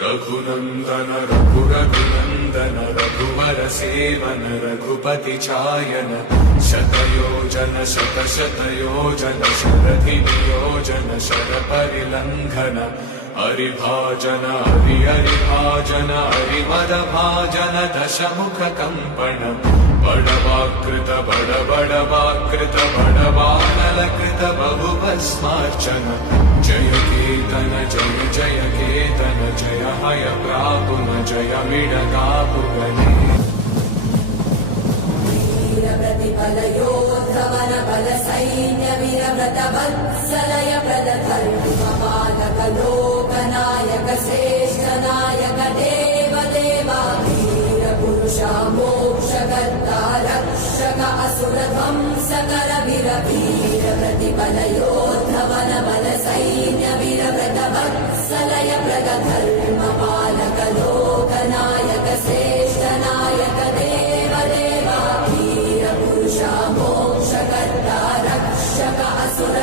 रघुनंदन रघुरघुनंदन रघुवर सेवन रघुपति चायन शतयोजन शतशतयोजन शरधिनियोजन शरपरिलंघन हरिभाजन हरिभाजन हरिमदभाजन दशमुख कंपन बड़वाकृत बड़वाकृत बड़वानलकृत बहुभस्मार्चन जय केतन जय केतन जय हय प्रापुन जय मिडगापुगने प्रतिफलयोद्धवन बल सैन्य वीरव्रत वत्सलय प्रदधर्मपालक लोकनायक श्रेष्ठ नायक देव देवा वीर पुरुषा मोक्षकर्ता रक्षक असुर ध्वंसकर वीर वीर प्रतिफलयोद्धवन बल सैन्य वीरव्रत वत्सलय प्रदधर्मपालक लोकनायक श्रेष्ठ नायक देव देवा मोक्षकर्ता रक्षक असुर